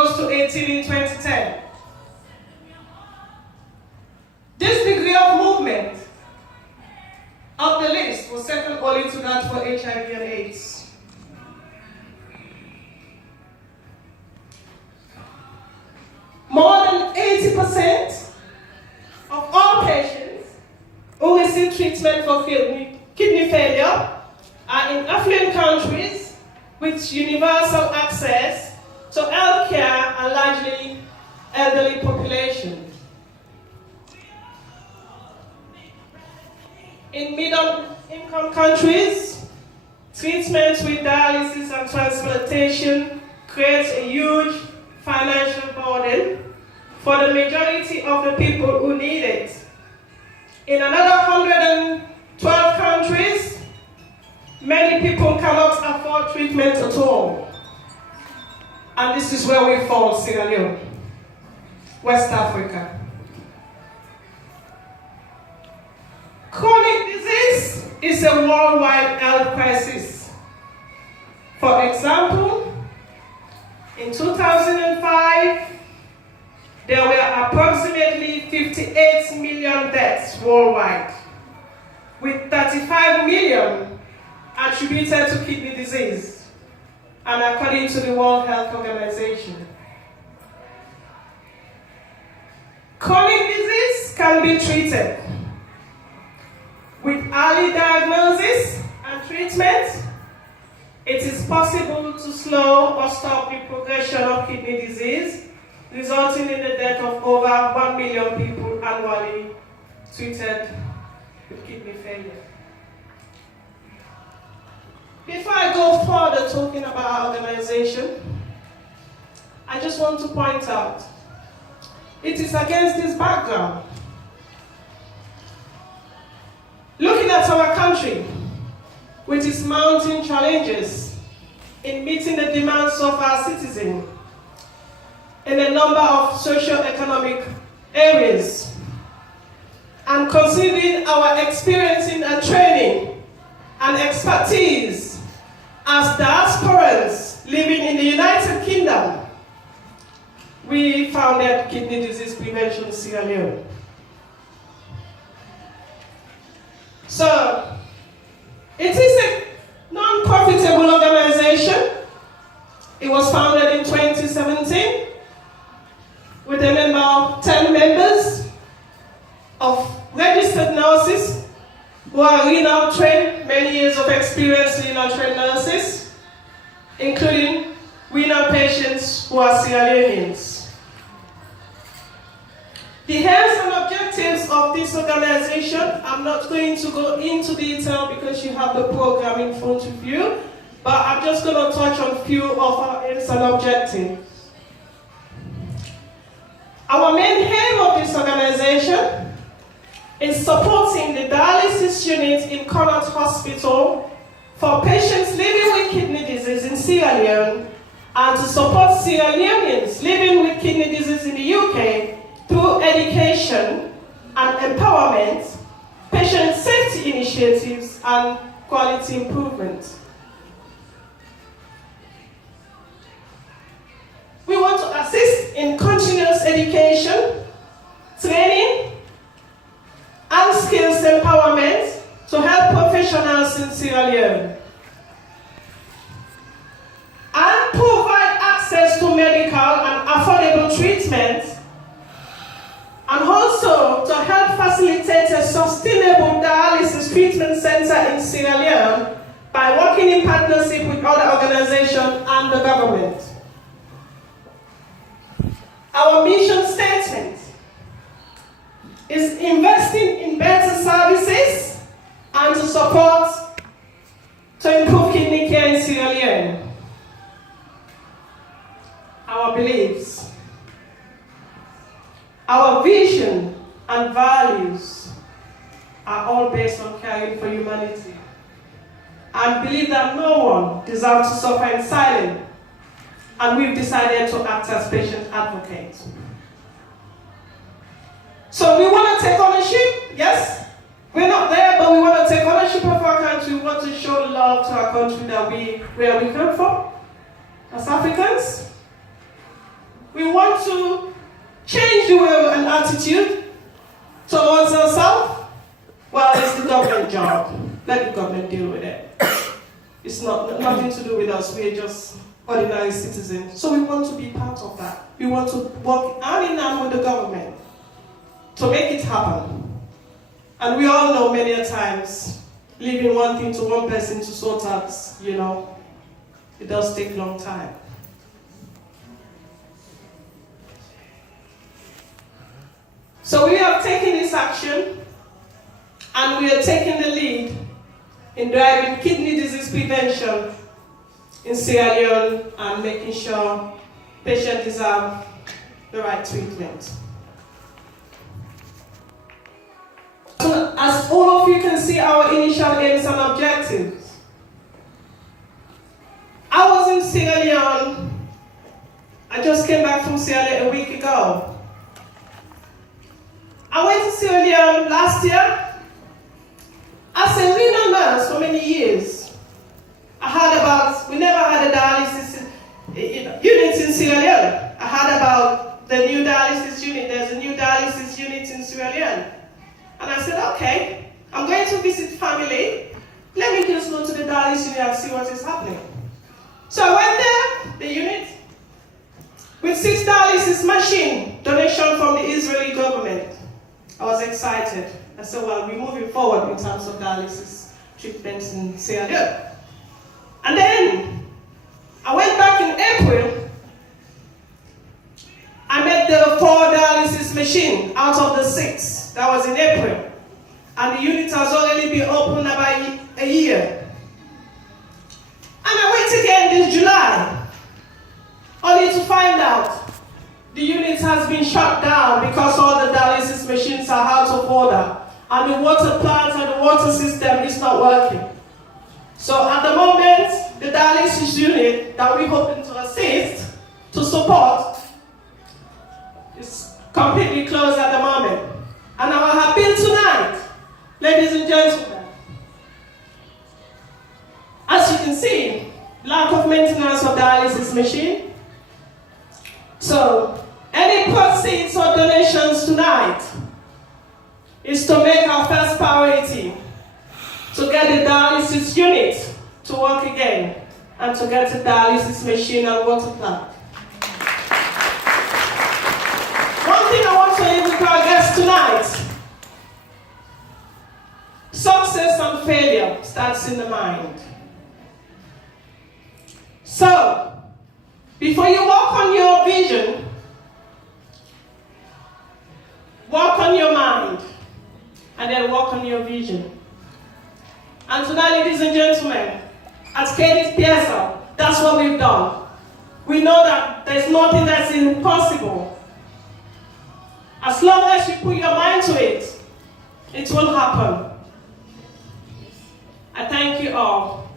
close to 18 in 2010. This degree of movement of the list was second only to that for HIV and AIDS. More than 80% of all patients who receive treatment for kidney failure are in affluent countries with universal access to healthcare and largely elderly population. In middle-income countries, treatment with dialysis and transplantation creates a huge financial burden for the majority of the people who need it. In another 112 countries, many people cannot afford treatment at all. And this is where we fall, Sierra Leone, West Africa. Chronic disease is a worldwide health crisis. For example, in 2005, there were approximately 58 million deaths worldwide, with 35 million attributed to kidney disease, and according to the World Health Organization. Chronic disease can be treated with early diagnosis and treatment. It is possible to slow or stop the progression of kidney disease, resulting in the death of over 1 million people annually treated with kidney failure. Before I go further talking about our organization, I just want to point out, it is against this background, looking at our country, with its mounting challenges in meeting the demands of our citizens in a number of socio-economic areas, and considering our experience in and training and expertise as diasporans living in the United Kingdom, we founded Kidney Disease Prevention Sierra Leone. So, it is a non-profitable organization. It was founded in 2017 with a member of 10 members of registered nurses who are renal trained, many years of experience in renal trained nurses, including renal patients who are Sierra Leoneans. The aims and objectives of this organization, I'm not going to go into detail because you have the program in front of you, but I'm just going to touch on a few of our aims and objectives. Our main aim of this organization is supporting the dialysis unit in Connaught Hospital for patients living with kidney disease in Sierra Leone, and to support Sierra Leoneans living with kidney disease in the UK through education and empowerment, patient safety initiatives, and quality improvement. We want to assist in continuous education, training, and skills empowerment to help professionals in Sierra Leone, and provide access to medical and affordable treatment, and also to help facilitate a sustainable dialysis treatment center in Sierra Leone by working in partnership with other organizations and the government. Our mission statement is investing in better services and to support to improve kidney care in Sierra Leone. Our beliefs, our vision and values are all based on caring for humanity, and believe that no one deserves to suffer in silence, and we've decided to act as patient advocates. So we want to take ownership, yes? We're not there, but we want to take ownership of our country. We want to show love to our country where we come from, as Africans. We want to change the way and attitude towards ourselves. Well, it's the government job. Let the government deal with it. It's nothing to do with us. We're just ordinary citizens. So we want to be part of that. We want to work hand in hand with the government to make it happen. And we all know many a times, leaving one thing to one person to sort out, it does take a long time. So we have taken this action, and we are taking the lead in driving kidney disease prevention in Sierra Leone and making sure patients deserve the right treatment. So as all of you can see our initial aims and objectives, I was in Sierra Leone. I just came back from Sierra Leone a week ago. I went to Sierra Leone last year as a renal nurse for many years. We never had a dialysis unit in Sierra Leone. I heard about the new dialysis unit. There's a new dialysis unit in Sierra Leone. And I said, okay, I'm going to visit family. Let me just go to the dialysis unit and see what is happening. So I went there, the unit, with 6 dialysis machine, donation from the Israeli government. I was excited. I said, well, we're moving forward in terms of dialysis treatments in Sierra Leone. And then I went back in April. I met the 4 dialysis machine out of the 6. That was in April. And the unit has already been open about a year. And I went again this July, only to find out the unit has been shut down because all the dialysis machines are out of order. And the water plant and the water system is not working. So at the moment, the dialysis unit that we're hoping to assist, to support, is completely closed at the moment. And our appeal tonight, ladies and gentlemen, as you can see, lack of maintenance of dialysis machine. So, any proceeds or donations tonight is to make our first priority to get the dialysis unit to work again and to get the dialysis machine and water plant. One thing I want to leave with our guests tonight: success and failure starts in the mind. So, before you work on your vision, work on your mind, and then work on your vision. And tonight, ladies and gentlemen, at Cadis PSL, that's what we've done. We know that there's nothing that's impossible. As long as you put your mind to it, it will happen. I thank you all.